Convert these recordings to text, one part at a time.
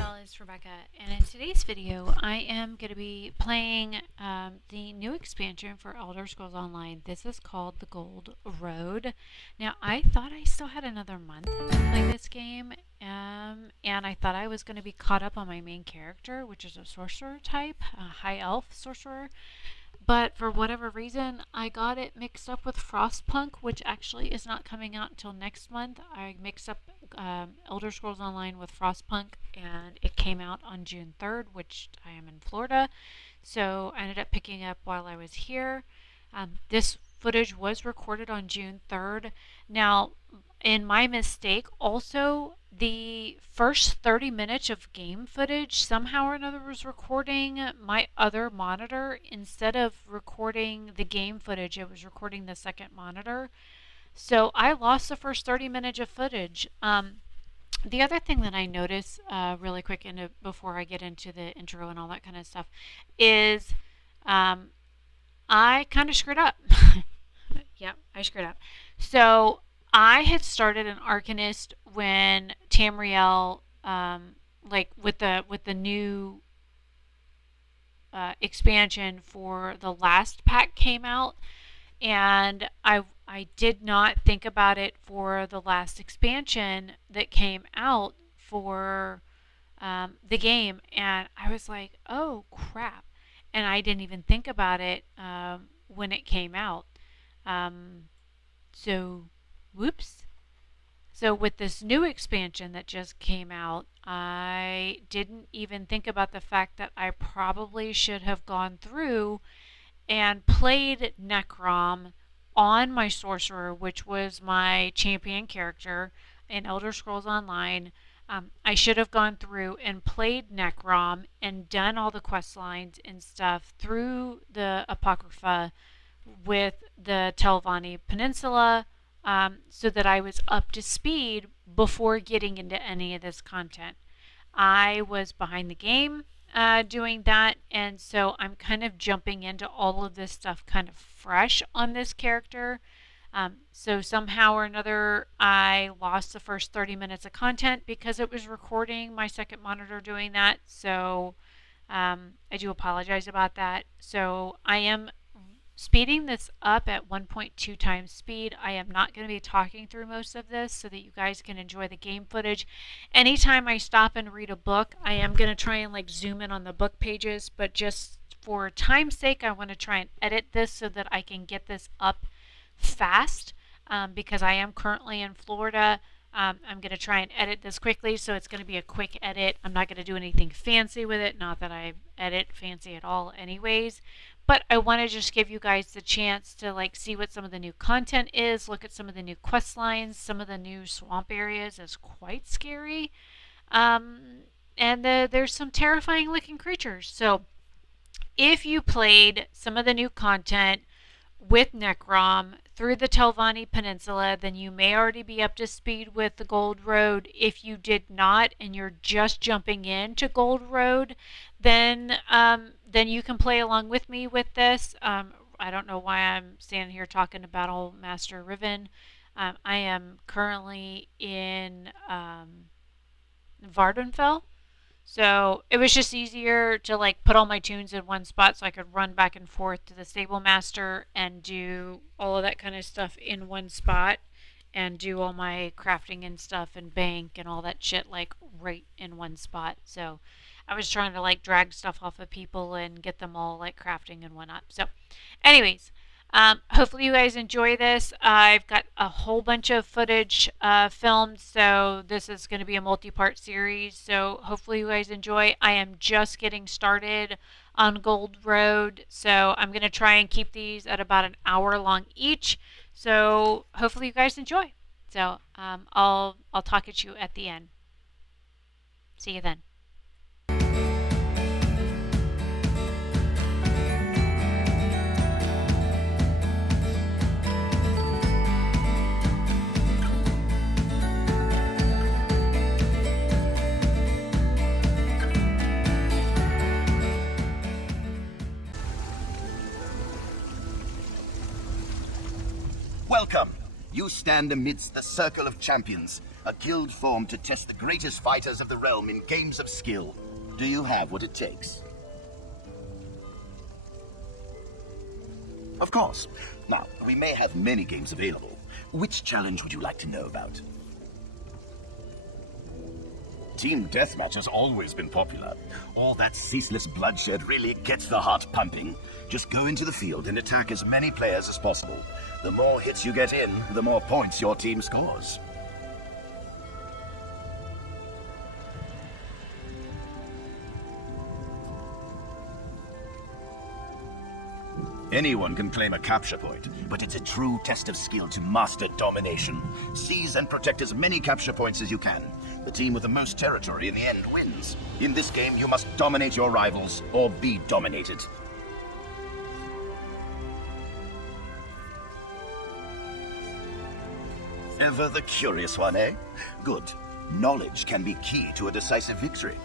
y'all, it's Rebecca, and in today's video I am going to be playing the new expansion for Elder Scrolls Online. This is called the Gold Road. Now I thought I still had another month to play this game, and I thought I was going to be caught up on my main character, which is a sorcerer type, a high elf sorcerer. But for whatever reason, I got it mixed up with Frostpunk, which actually is not coming out until next month. I mixed up Elder Scrolls Online with Frostpunk, and it came out on June 3rd, which I am in Florida. So I ended up picking up while I was here. This footage was recorded on June 3rd. Now, in my mistake, also the first 30 minutes of game footage somehow or another was recording my other monitor. Instead of recording the game footage, it was recording the second monitor. So I lost the first 30 minutes of footage. The other thing that I noticed really quick before I get into the intro and all that kind of stuff is I kind of screwed up. Yep, I screwed up. So I had started an Arcanist when Tamriel, like with the new expansion for the last pack came out, and I did not think about it for the last expansion that came out for the game, and I was like, oh crap, and I didn't even think about it when it came out. So whoops. So with this new expansion that just came out, I didn't even think about the fact that I probably should have gone through and played Necrom on my sorcerer, which was my champion character in Elder Scrolls Online. I should have gone through and played Necrom and done all the quest lines and stuff through the Apocrypha with the Telvanni Peninsula, so that I was up to speed before getting into any of this content. I was behind the game doing that, and so I'm kind of jumping into all of this stuff kind of fresh on this character. So somehow or another, I lost the first 30 minutes of content because it was recording my second monitor doing that. So I do apologize about that. So I am speeding this up at 1.2 times speed. I am not going to be talking through most of this so that you guys can enjoy the game footage. Anytime I stop and read a book, I am going to try and like zoom in on the book pages, but just for time's sake, I want to try and edit this so that I can get this up fast, because I am currently in Florida. I'm going to try and edit this quickly, so it's going to be a quick edit. I'm not going to do anything fancy with it, not that I edit fancy at all anyways. But I want to just give you guys the chance to like see what some of the new content is, look at some of the new quest lines. Some of the new swamp areas is quite scary. There's some terrifying looking creatures. So if you played some of the new content with Necrom through the Telvanni Peninsula, then you may already be up to speed with the Gold Road. If you did not and you're just jumping into Gold Road, then you can play along with me with this. I don't know why I'm standing here talking about old Master Riven. I am currently in Vardenfell. So it was just easier to like put all my tunes in one spot so I could run back and forth to the stable master and do all of that kind of stuff in one spot and do all my crafting and stuff and bank and all that shit like right in one spot. So I was trying to like drag stuff off of people and get them all like crafting and whatnot. So anyways, hopefully you guys enjoy this. I've got a whole bunch of footage filmed, so this is going to be a multi-part series. So hopefully you guys enjoy. I am just getting started on Gold Road, so I'm going to try and keep these at about an hour long each. So hopefully you guys enjoy. So I'll talk at you at the end. See you then. Welcome. You stand amidst the circle of champions, A guild formed to test the greatest fighters of the realm in games of skill. Do you have what it takes? Of course. Now, we may have many games available. Which challenge would you like to know about? Team Deathmatch has always been popular. All that ceaseless bloodshed really gets the heart pumping. Just go into the field and attack as many players as possible. The more hits you get in, the more points your team scores. Anyone can claim a capture point, but it's a true test of skill to master domination. Seize and protect as many capture points as you can. The team with the most territory in the end wins. In this game, you must dominate your rivals or be dominated. Ever the curious one, eh? Good. Knowledge can be key to a decisive victory.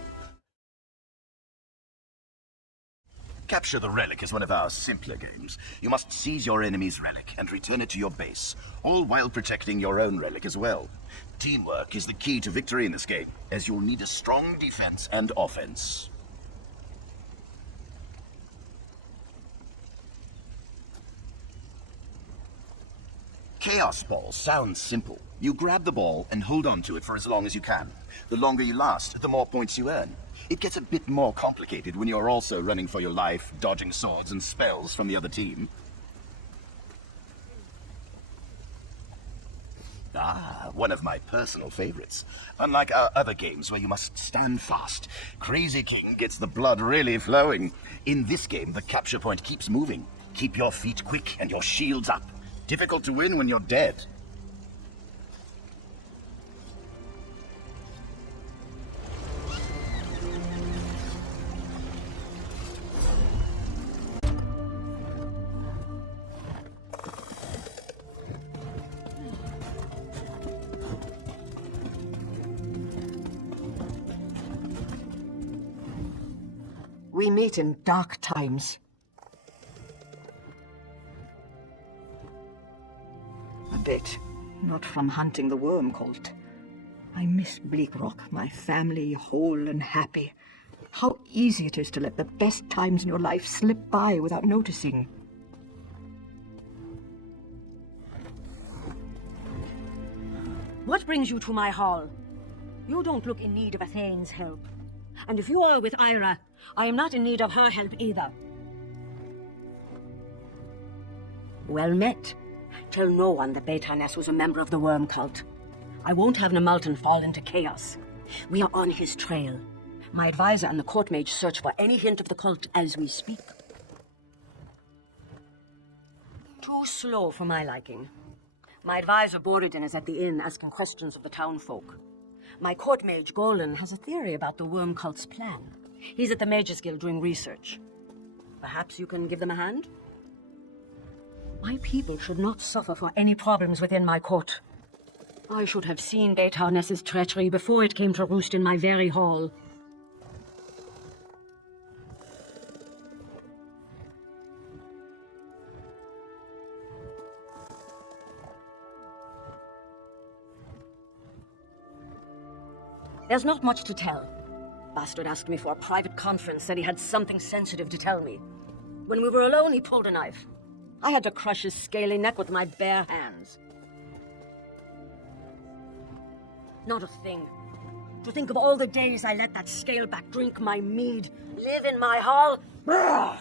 Capture the Relic is one of our simpler games. You must seize your enemy's relic and return it to your base, all while protecting your own relic as well. Teamwork is the key to victory in this game, as you'll need a strong defense and offense. Chaos Ball sounds simple. You grab the ball and hold on to it for as long as you can. The longer you last, the more points you earn. It gets a bit more complicated when you're also running for your life, dodging swords and spells from the other team. Ah, one of my personal favorites. Unlike our other games where you must stand fast, Crazy King gets the blood really flowing. In this game, the capture point keeps moving. Keep your feet quick and your shields up. Difficult to win when you're dead. We meet in dark times. A bit. Not from hunting the worm cult. I miss Bleak Rock, my family whole and happy. How easy it is to let the best times in your life slip by without noticing. What brings you to my hall? You don't look in need of a Thane's help. And if you are with Ira, I am not in need of her help either. Well met. Tell no one that Bethesda was a member of the worm cult. I won't have Namulton fall into chaos. We are on his trail. My advisor and the court mage search for any hint of the cult as we speak. Too slow for my liking. My advisor Borodin is at the inn asking questions of the townfolk. My court mage Golan has a theory about the worm cult's plan. He's at the Mages Guild doing research. Perhaps you can give them a hand? My people should not suffer for any problems within my court. I should have seen Bethesda's treachery before it came to roost in my very hall. There's not much to tell. Bastard asked me for a private conference, said he had something sensitive to tell me. When we were alone, he pulled a knife. I had to crush his scaly neck with my bare hands. Not a thing. To think of all the days I let that scaleback drink my mead, live in my hall. Brrr!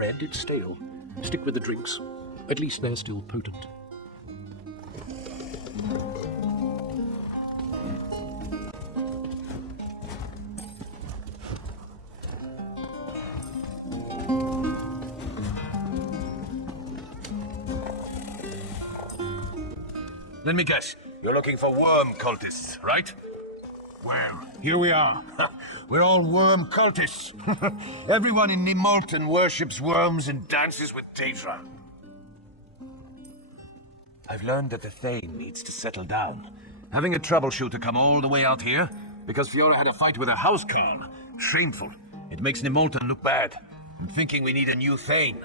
bread, it's stale. Stick with the drinks. At least they're still potent. Let me guess. You're looking for worm cultists, right? Well, here we are. We're all worm cultists. Everyone in Nimolton worships worms and dances with Daedra. I've learned that the Thane needs to settle down. Having a troubleshooter come all the way out here because Fiora had a fight with a housecarl. Shameful. It makes Nimolton look bad. I'm thinking we need a new Thane.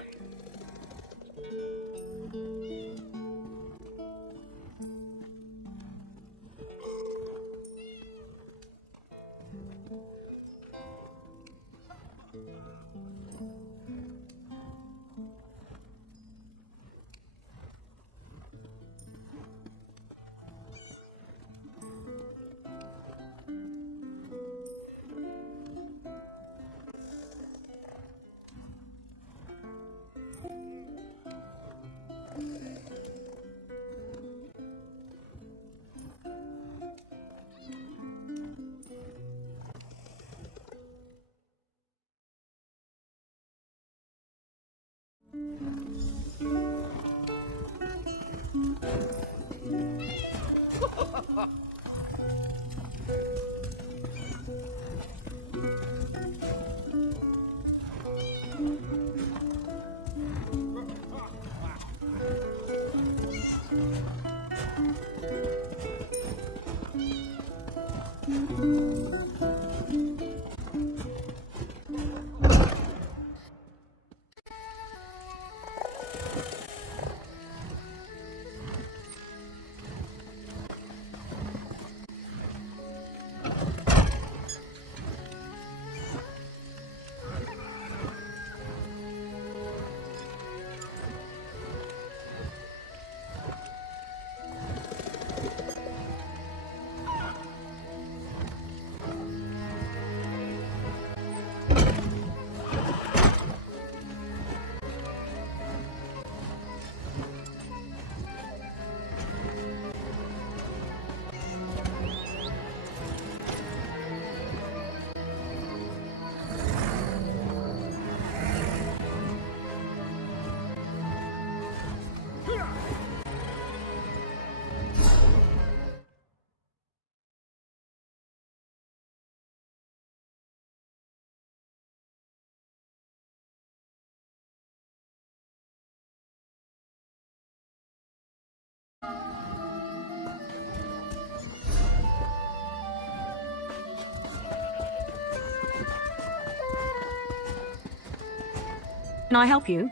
Can I help you?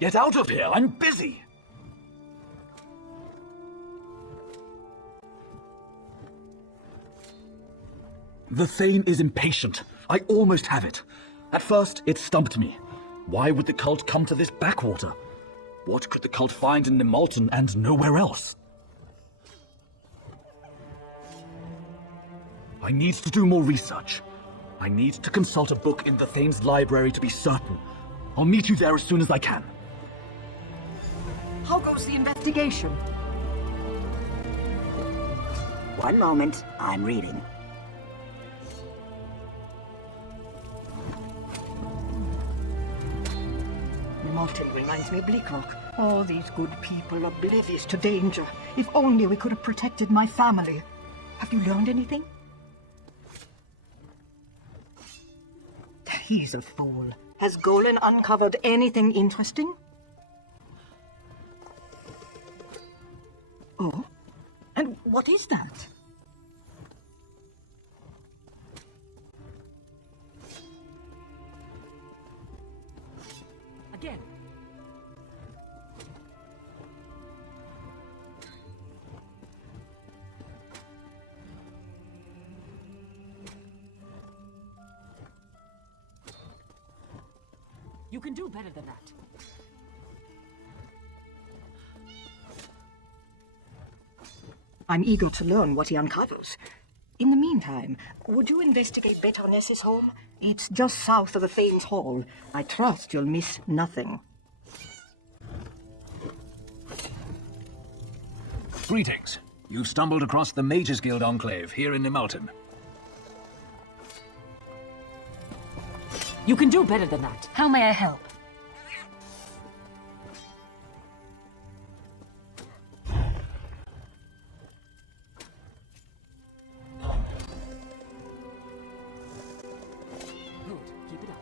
Get out of here! I'm busy! The Thane is impatient. I almost have it. At first, it stumped me. Why would the cult come to this backwater? What could the cult find in Nimulton and nowhere else? I need to do more research. I need to consult a book in the Thane's library to be certain. I'll meet you there as soon as I can. How goes the investigation? One moment, I'm reading. Malton reminds me of Bleakrock. Oh, these good people, oblivious to danger. If only we could have protected my family. Have you learned anything? He's a fool. Has Golan uncovered anything interesting? Oh? And what is that? Again. You can do better than that. I'm eager to learn what he uncovers. In the meantime, would you investigate Betoness's home? It's just south of the Thane's Hall. I trust you'll miss nothing. Greetings. You've stumbled across the Mages Guild Enclave here in Nimulton. You can do better than that. How may I help? Good. Keep it up.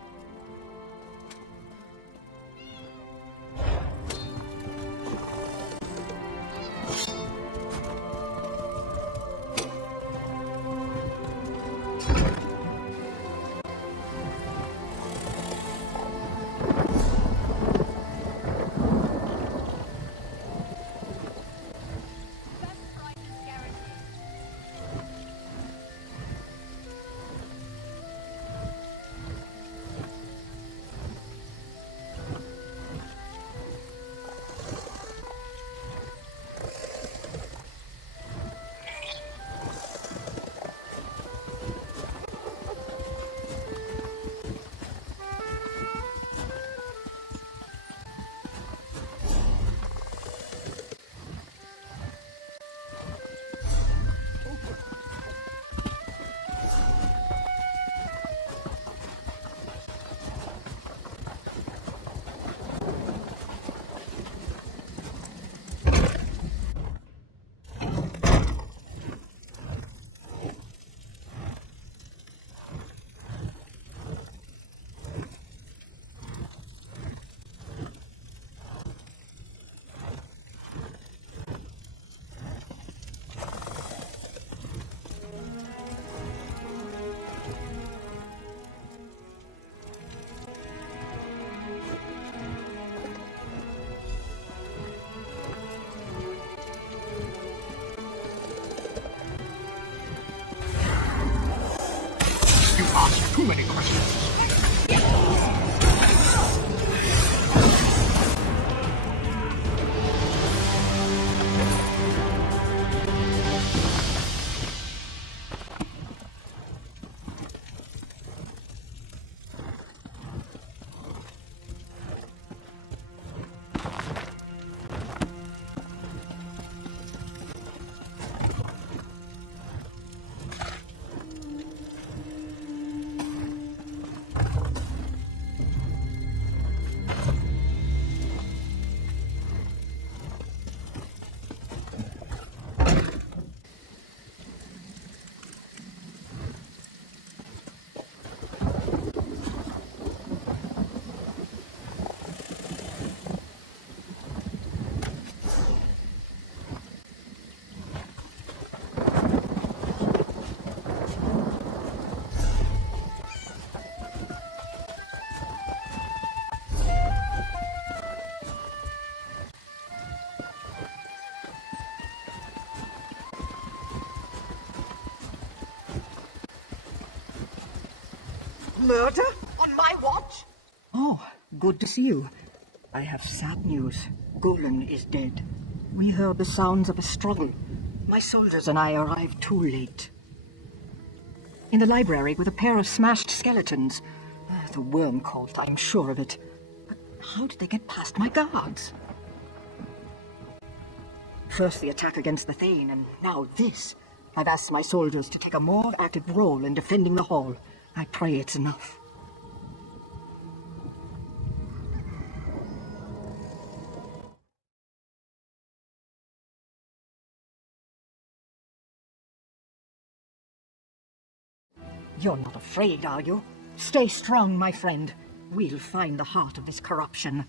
You ask too many questions. Murder? On my watch? Oh, good to see you. I have sad news. Golan is dead. We heard the sounds of a struggle. My soldiers and I arrived too late. In the library with a pair of smashed skeletons. The worm cult, I'm sure of it. But how did they get past my guards? First the attack against the Thane, and now this. I've asked my soldiers to take a more active role in defending the hall. I pray it's enough. You're not afraid, are you? Stay strong, my friend. We'll find the heart of this corruption.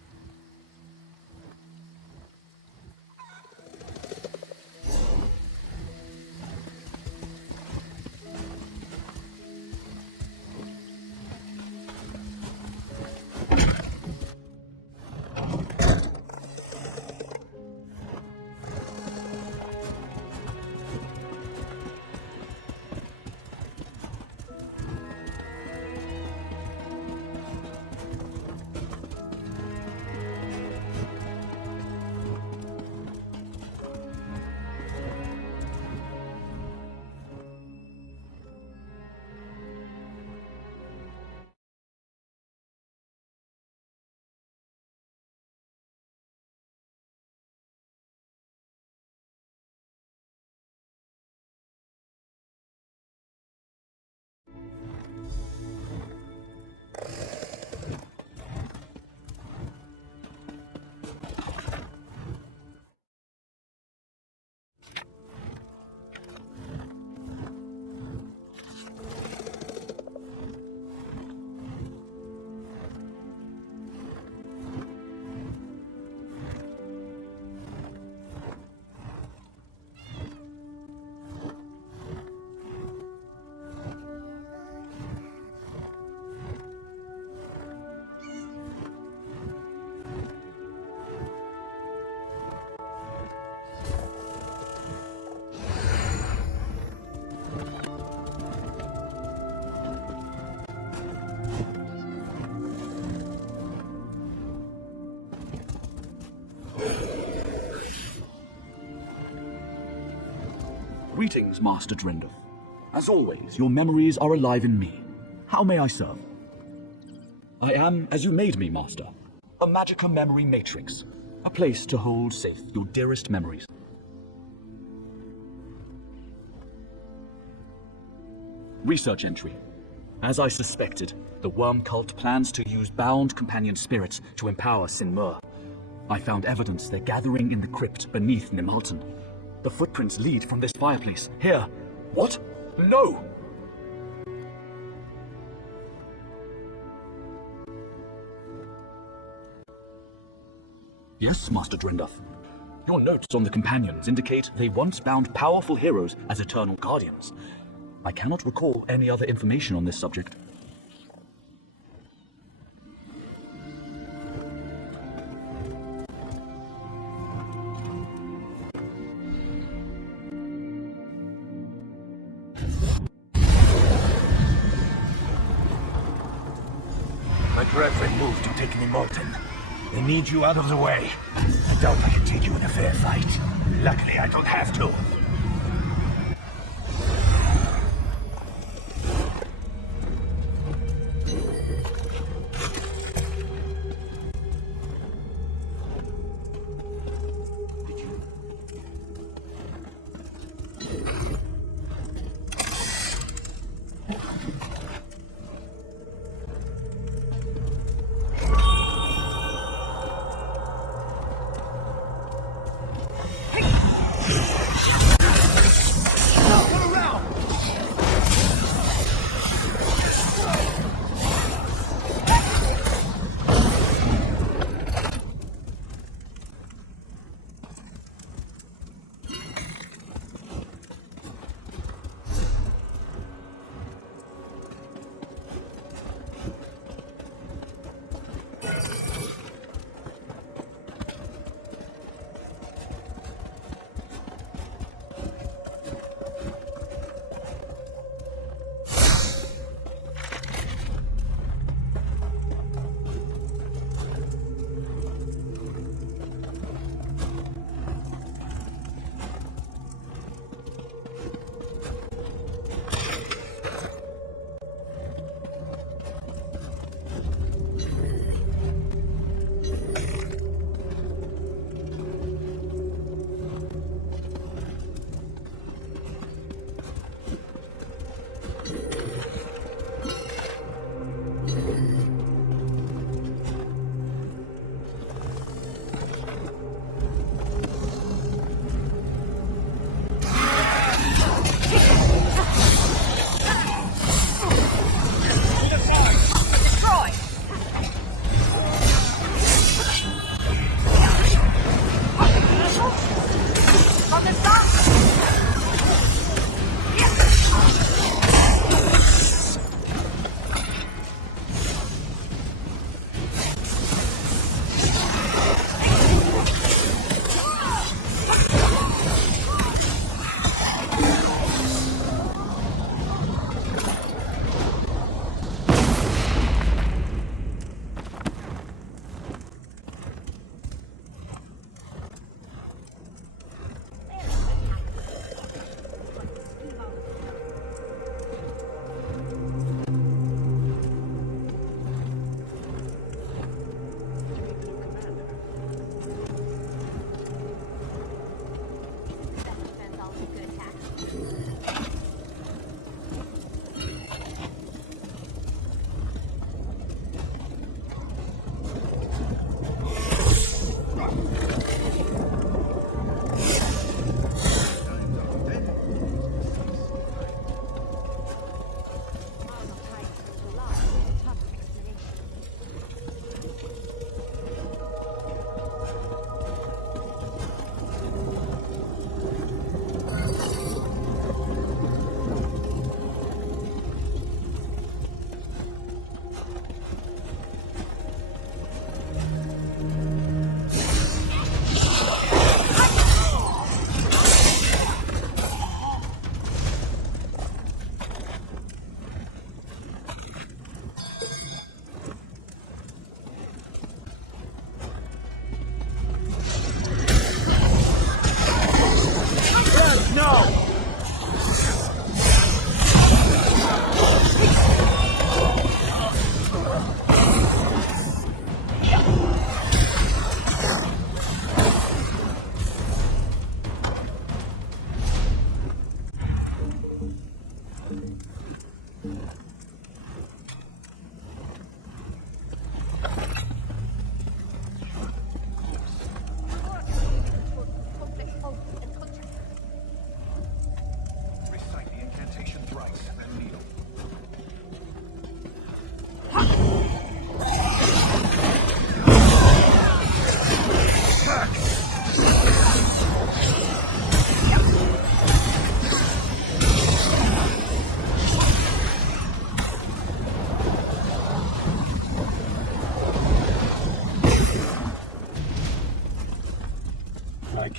Greetings, Master Drendel. As always, your memories are alive in me. How may I serve? I am, as you made me, Master, a Magica memory matrix. A place to hold safe your dearest memories. Research entry. As I suspected, the worm cult plans to use bound companion spirits to empower Sinmur. I found evidence they're gathering in the crypt beneath Nimulton. The footprints lead from this fireplace. Here. What? No! Yes, Master Drendel. Your notes on the companions indicate they once bound powerful heroes as eternal guardians. I cannot recall any other information on this subject. My brethren moved to take Nimulton. They need you out of the way. I doubt I can take you in a fair fight. Luckily, I don't have to.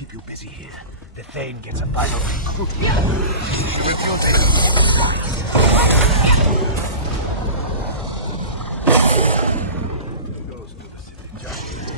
keep you busy here. The Thane gets a final goes to the civic justice.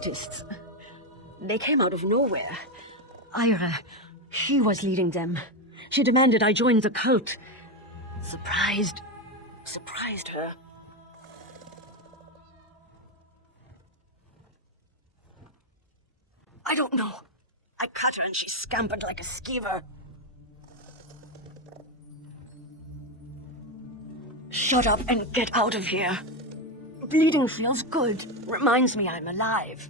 cultists. They came out of nowhere. Ira, she was leading them. She demanded I join the cult. Surprised her. I don't know. I cut her and she scampered like a skeever. Shut up and get out of here. Bleeding feels good. Reminds me I'm alive.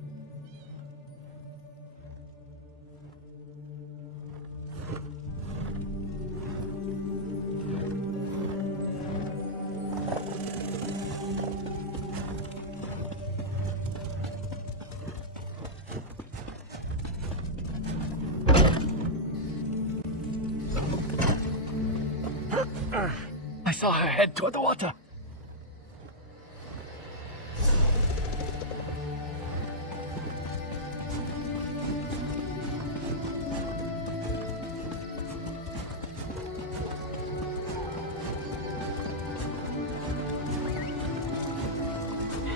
I saw her head toward the water.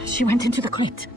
She went into the crypt.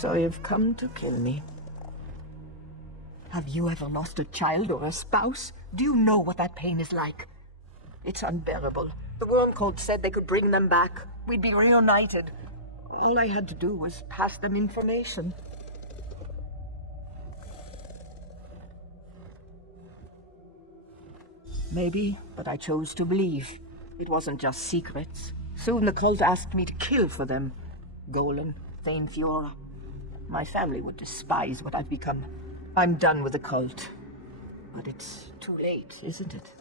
So you've come to kill me. Have you ever lost a child or a spouse? Do you know what that pain is like? It's unbearable. The worm cult said they could bring them back. We'd be reunited. All I had to do was pass them information. Maybe, but I chose to believe. It wasn't just secrets. Soon the cult asked me to kill for them. Golan, Thane Fiora. My family would despise what I've become. I'm done with the cult. But it's too late, isn't it?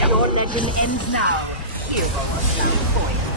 Your legend ends now. Hero of Void.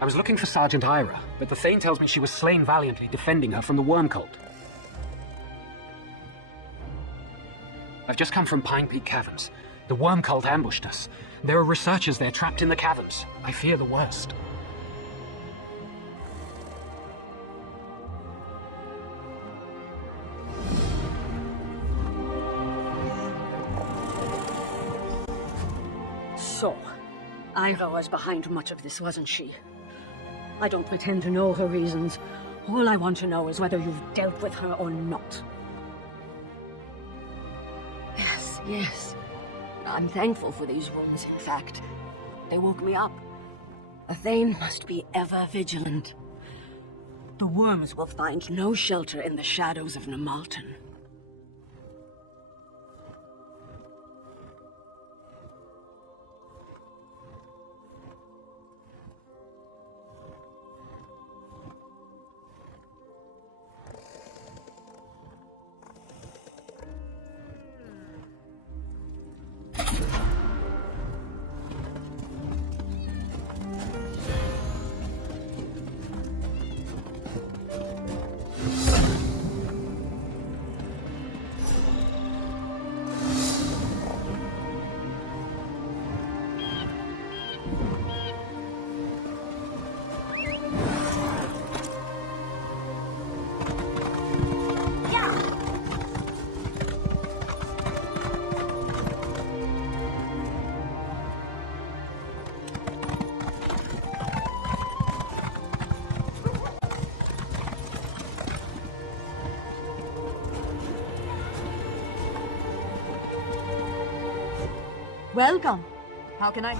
I was looking for Sergeant Ira, but the Thane tells me she was slain valiantly defending her from the worm cult. I've just come from Pine Peak Caverns. The worm cult ambushed us. There are researchers there trapped in the caverns. I fear the worst. So, Ira was behind much of this, wasn't she? I don't pretend to know her reasons. All I want to know is whether you've dealt with her or not. Yes. I'm thankful for these wounds, in fact. They woke me up. A Thane must be ever vigilant. The worms will find no shelter in the shadows of Nemalton. Welcome. How can I...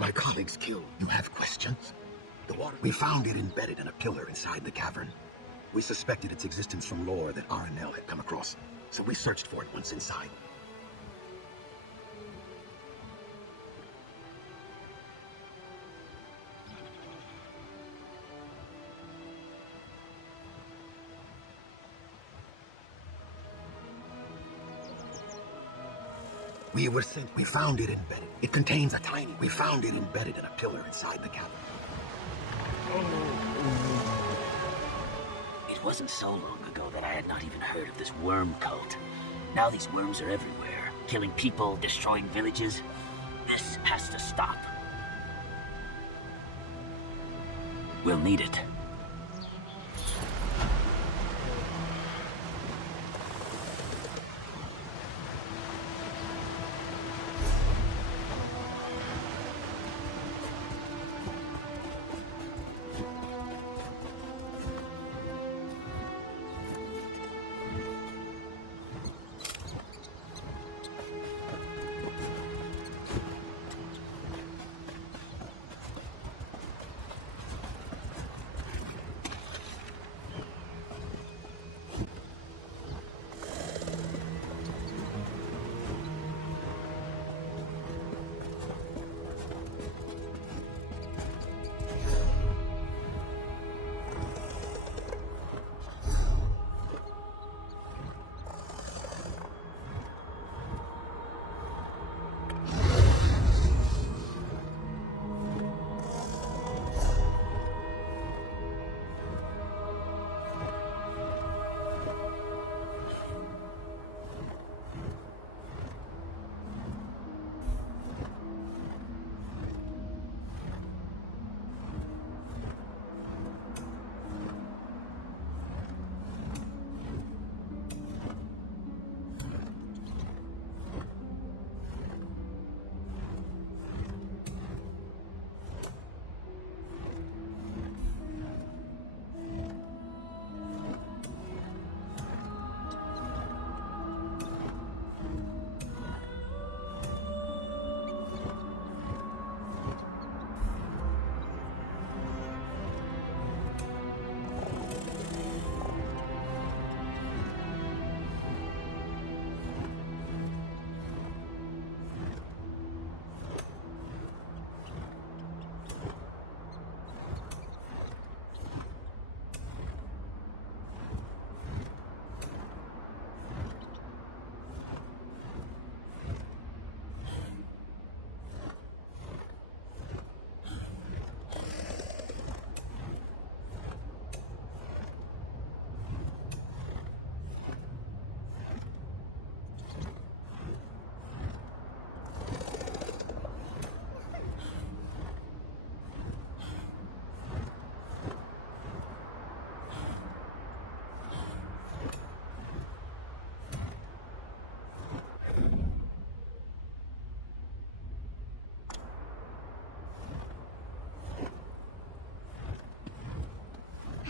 My colleague's killed. You have questions? The water. We found it embedded in a pillar inside the cavern. We suspected its existence from lore that RNL had come across, so we searched for it once inside. We were sent. We found it embedded. It contains a tiny. We found it embedded in a pillar inside the cavern. It wasn't so long ago that I had not even heard of this worm cult. Now these worms are everywhere, killing people, destroying villages. This has to stop. We'll need it.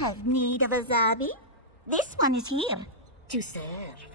Have need of a zabi? This one is here to serve.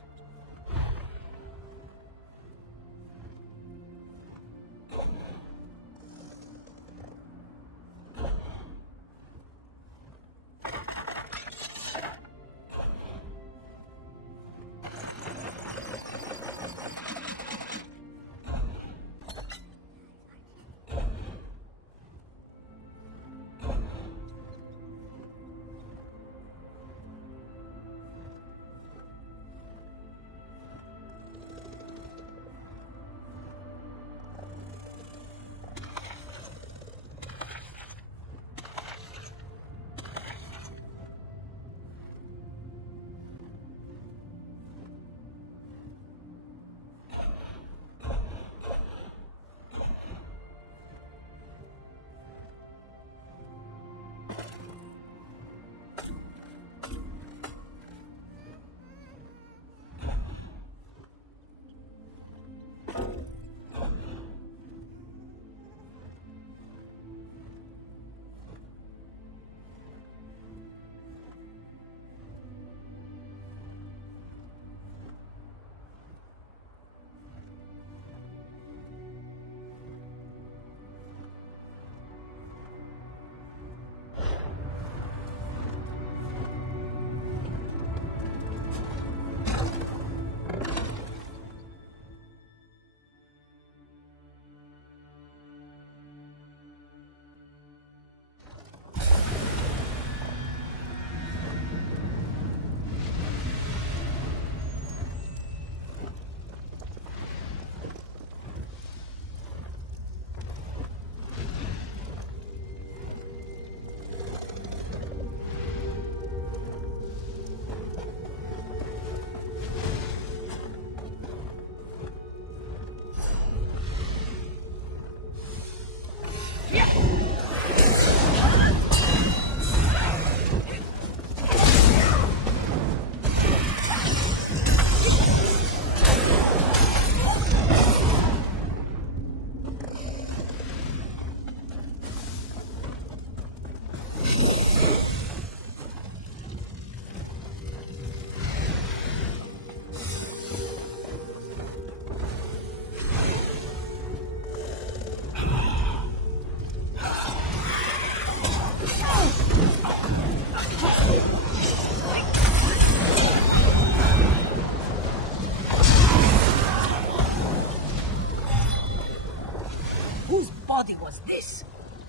Whose body was this?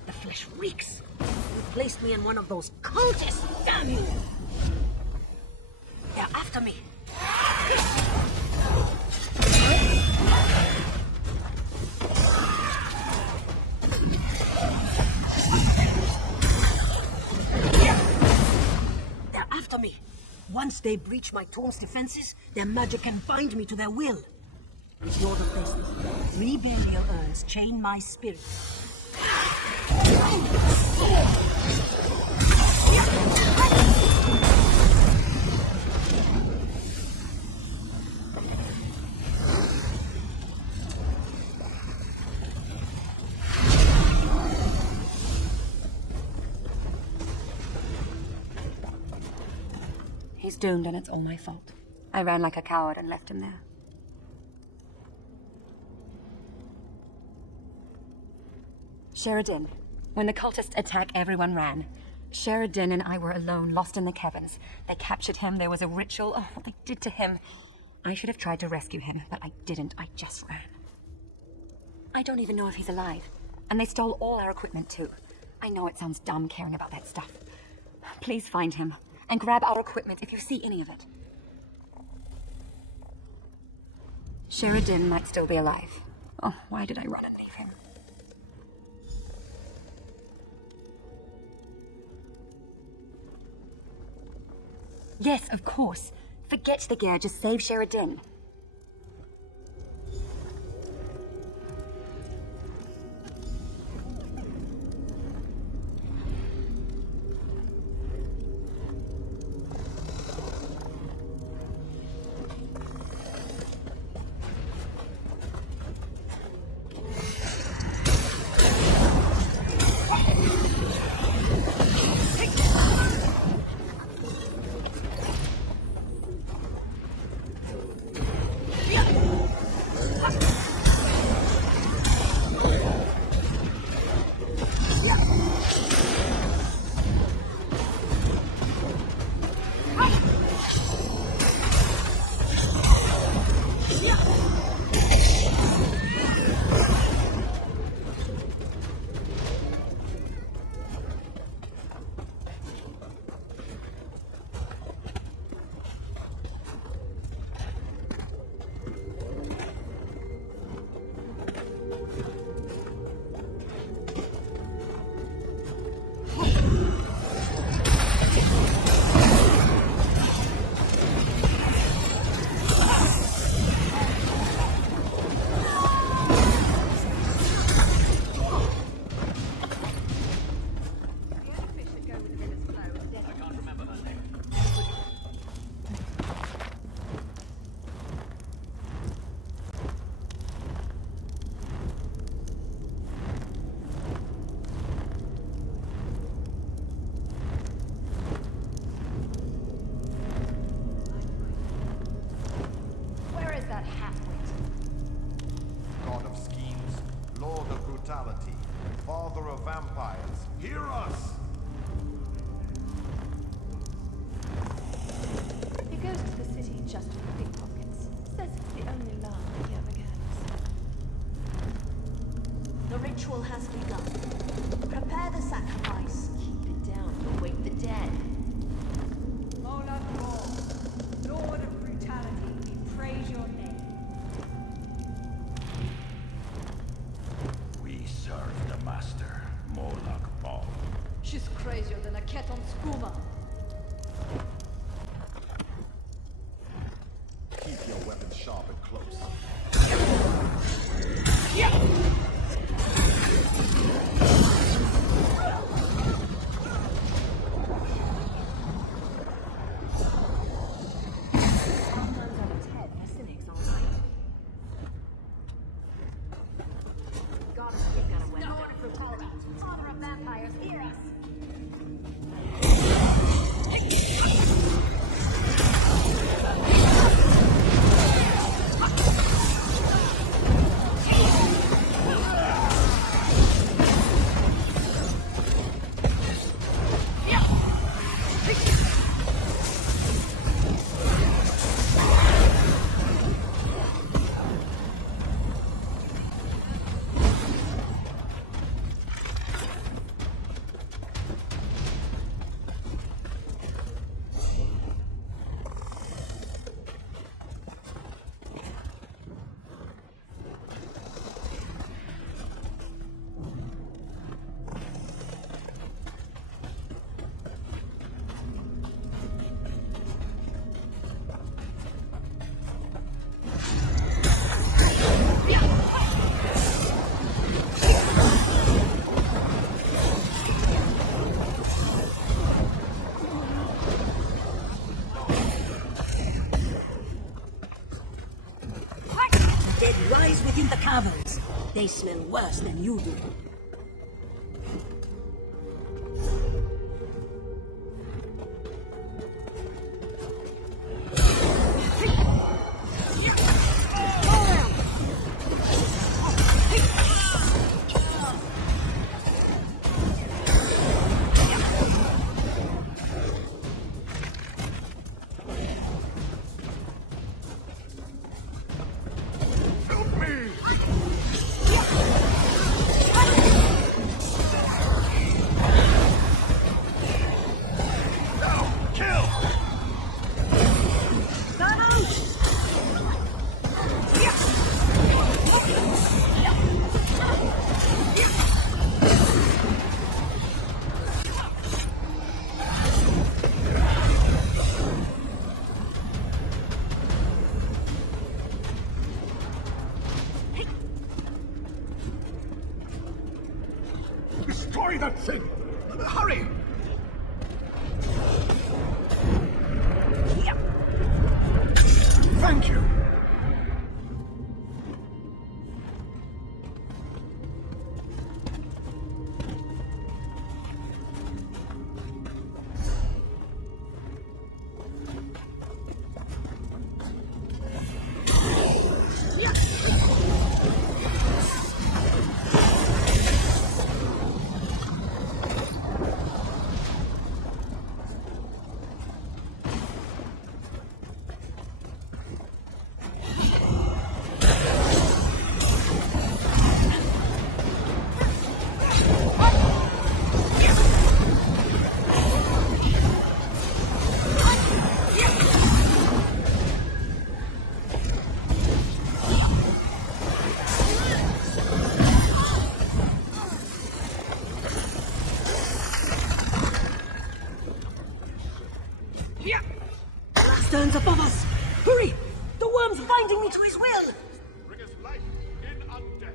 The flesh reeks. You placed me in one of those cultists, damn you! They're after me. They're after me. Once they breach my tomb's defenses, their magic can bind me to their will. You're the best. 3 burial urns chain my spirit. He's doomed, and it's all my fault. I ran like a coward and left him there. Sheridan. When the cultists attacked, everyone ran. Sheridan and I were alone, lost in the caverns. They captured him. There was a ritual. Oh, what they did to him. I should have tried to rescue him, but I didn't. I just ran. I don't even know if he's alive. And they stole all our equipment, too. I know it sounds dumb caring about that stuff. Please find him, and grab our equipment if you see any of it. Sheridan might still be alive. Oh, why did I run and leave him? Yes, of course. Forget the gear, just save Sheridan. Father of vampires, hear us! He goes to the city just for pickpockets. Says it's the only love he ever gets. The ritual has begun. Prepare the sacrifice. Keep it down. You'll wake the dead. Lord of brutality, we praise your name. We serve the master, Moloch Ball. She's crazier than a cat on skooma. Keep your weapons sharp and close. Father of vampires, hear us! this. They smell worse than you do. Destroy that thing! Hurry! Thank you! Stands above us! Hurry! The worm's binding me to his will! Bring us life in undeath.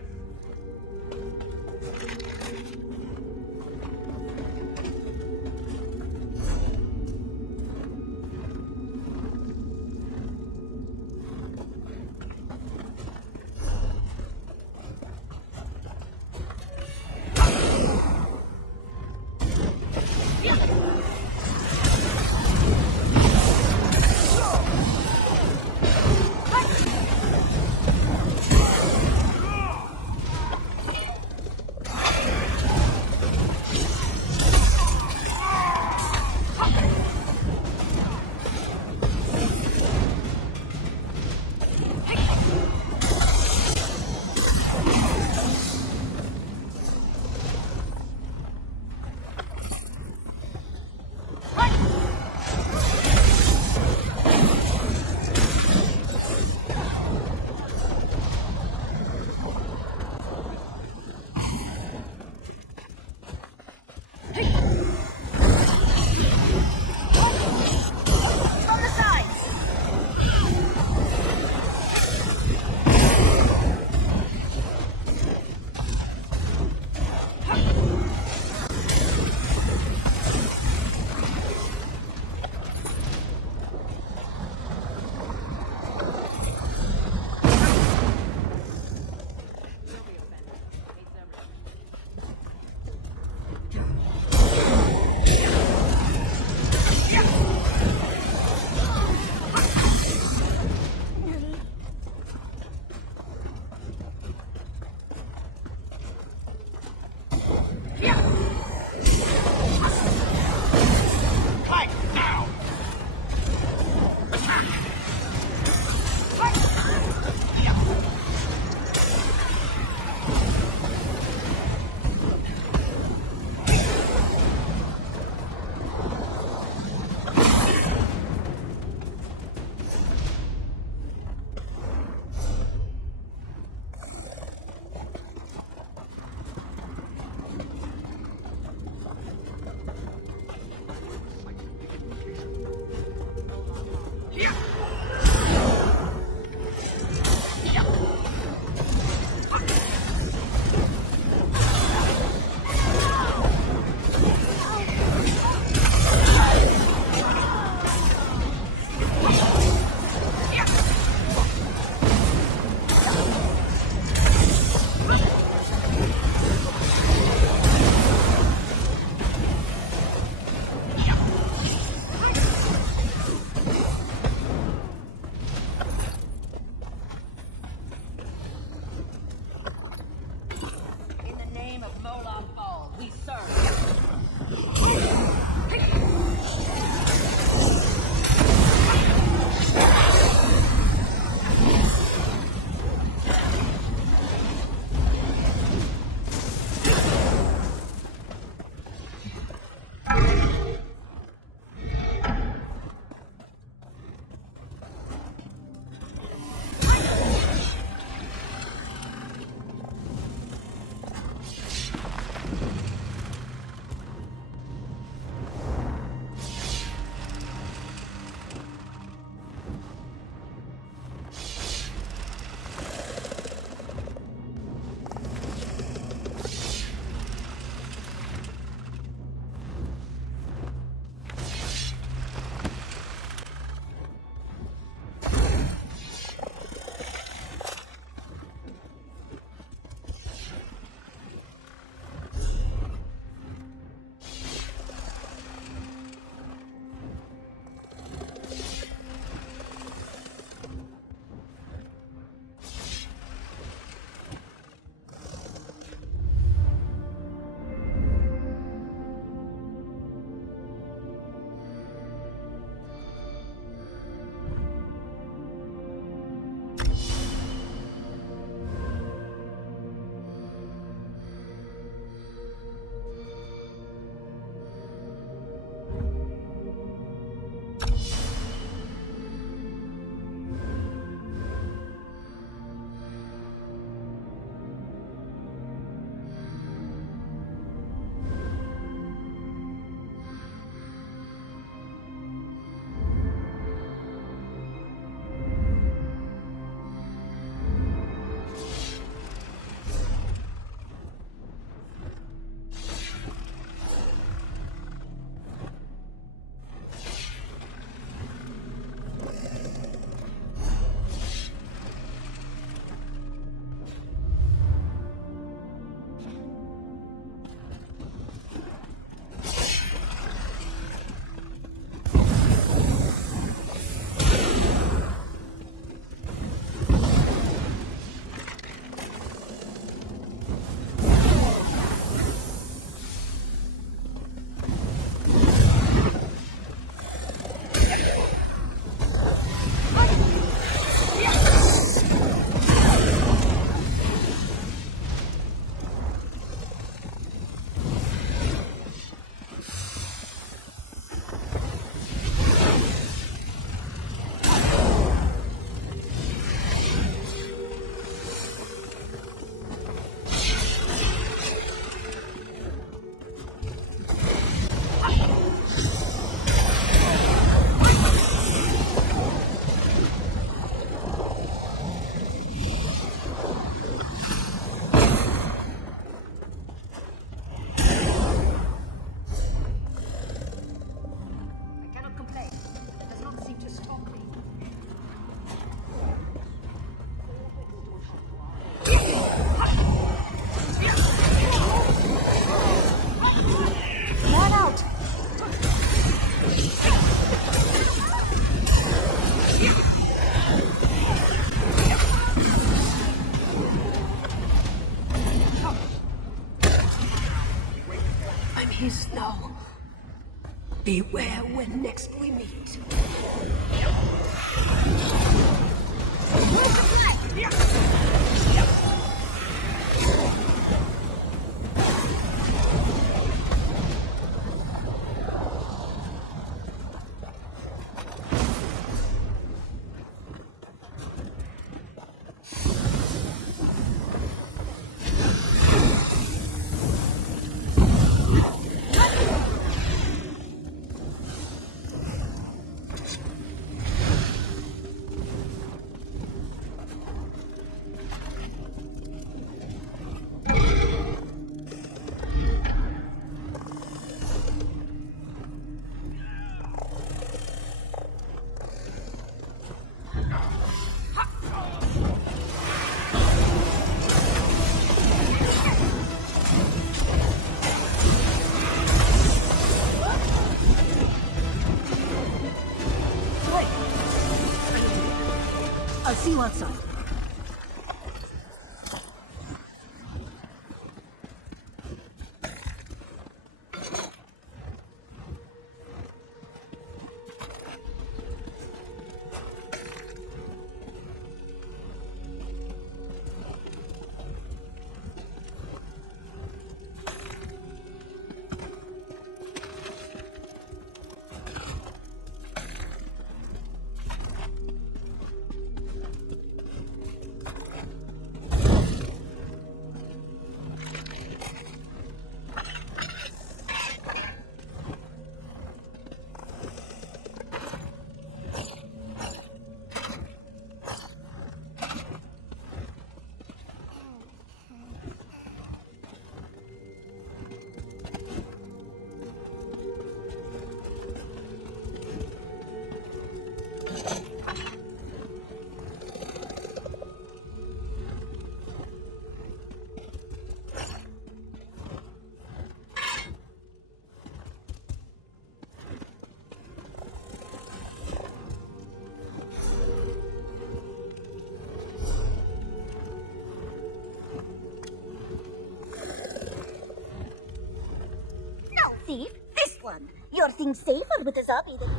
we serve. His now. Beware when next we meet. I'll see you outside. safe. This one. Your thing's safer with a zombie than...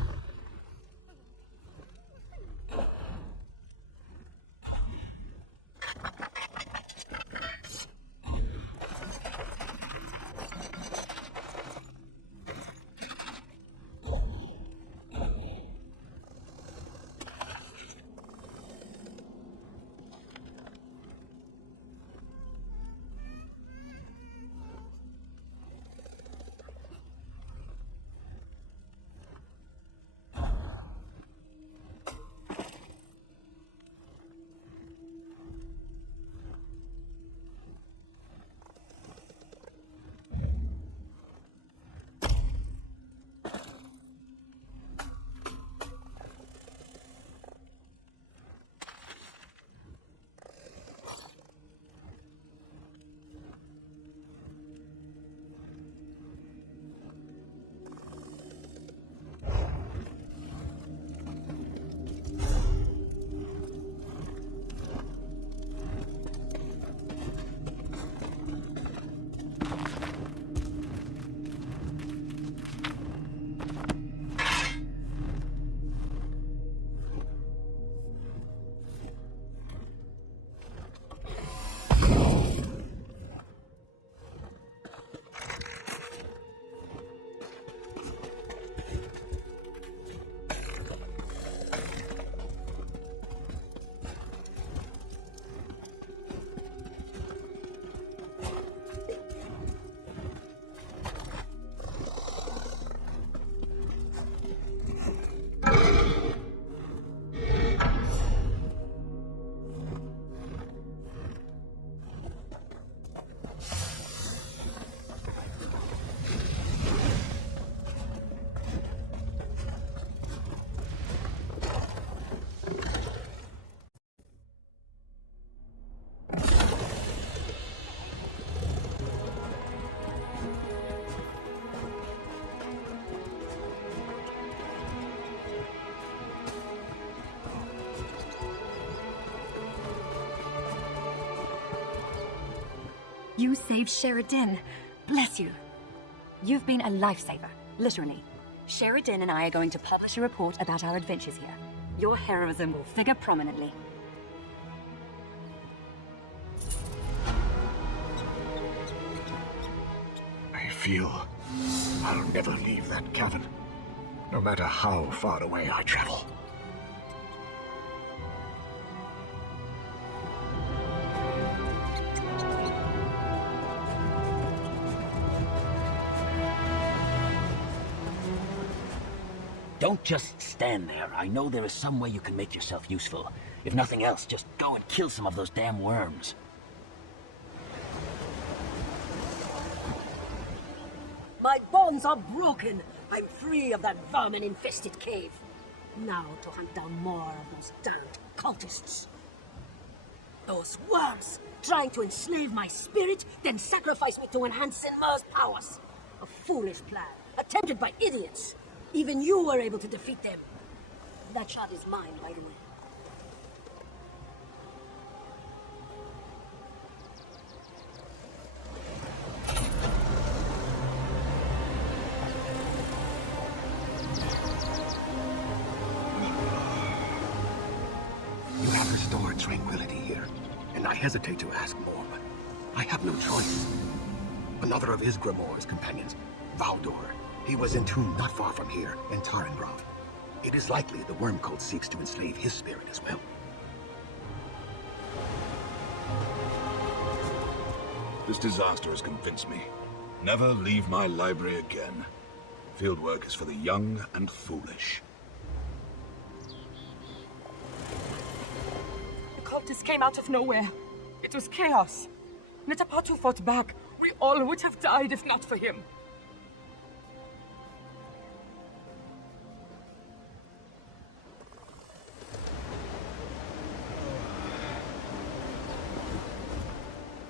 You saved Sheridan. Bless you. You've been a lifesaver, literally. Sheridan and I are going to publish a report about our adventures here. Your heroism will figure prominently. I feel I'll never leave that cavern, no matter how far away I travel. Don't just stand there. I know there is some way you can make yourself useful. If nothing else, just go and kill some of those damn worms. My bonds are broken. I'm free of that vermin-infested cave. Now to hunt down more of those damned cultists. Those worms, trying to enslave my spirit, then sacrifice me to enhance Sinmar's powers. A foolish plan, attempted by idiots. Even you were able to defeat them. That shot is mine, by the way. You have restored tranquility here, and I hesitate to ask more, but I have no choice. Another of his Grimoire's companions, Valdor, he was entombed not far from here, in Tarangrov. It is likely the worm cult seeks to enslave his spirit as well. This disaster has convinced me. Never leave my library again. Fieldwork is for the young and foolish. The cultists came out of nowhere. It was chaos. Netapatu fought back. We all would have died if not for him.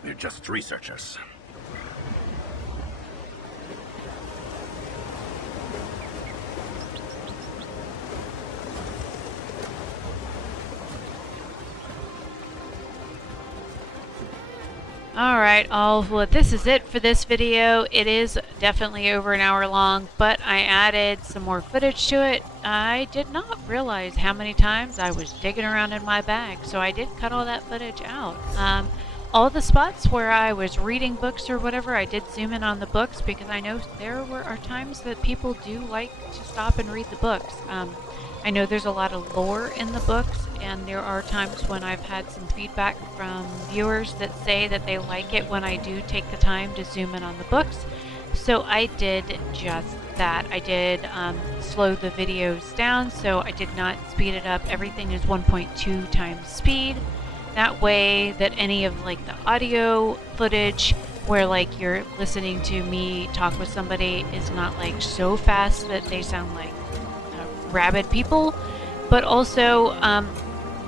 They're just researchers. Alright, well, this is it for this video. It is definitely over an hour long, but I added some more footage to it. I did not realize how many times I was digging around in my bag, so I did cut all that footage out. All the spots where I was reading books or whatever, I did zoom in on the books because I know there are times that people do like to stop and read the books. I know there's a lot of lore in the books, and there are times when I've had some feedback from viewers that say that they like it when I do take the time to zoom in on the books. So I did just that. I did slow the videos down, so I did not speed it up. Everything is 1.2 times speed. That way that any of like the audio footage where like you're listening to me talk with somebody is not like so fast that they sound like rabid people, but also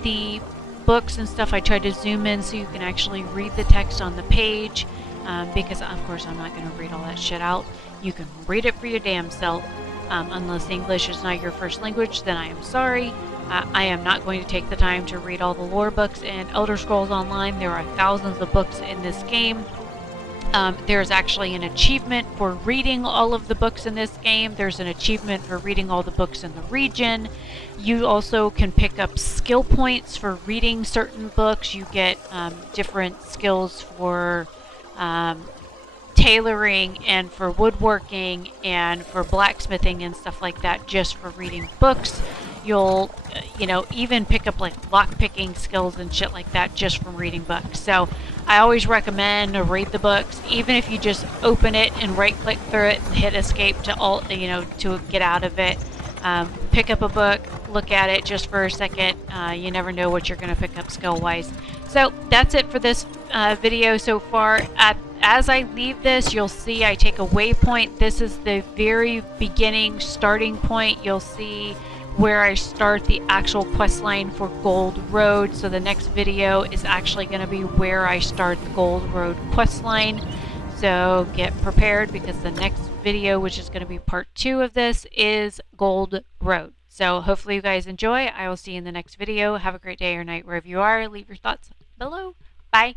the books and stuff I try to zoom in so you can actually read the text on the page, because of course I'm not going to read all that shit out. You can read it for your damn self, unless English is not your first language, then I am sorry. I am not going to take the time to read all the lore books in Elder Scrolls Online. There are thousands of books in this game. There's actually an achievement for reading all of the books in this game. There's an achievement for reading all the books in the region. You also can pick up skill points for reading certain books. You get different skills for tailoring and for woodworking and for blacksmithing and stuff like that just for reading books. You'll, even pick up like lock-picking skills and shit like that just from reading books. So I always recommend to read the books, even if you just open it and right-click through it and hit escape to get out of it. Pick up a book, look at it just for a second. You never know what you're going to pick up skill-wise. So that's it for this video so far. As I leave this, you'll see I take a waypoint. This is the very beginning starting point. You'll see where I start the actual quest line for Gold Road. So the next video is actually going to be where I start the Gold Road quest line. So get prepared because the next video, which is going to be part 2 of this, is Gold Road. So hopefully you guys enjoy. I will see you in the next video. Have a great day or night wherever you are. Leave your thoughts below. Bye.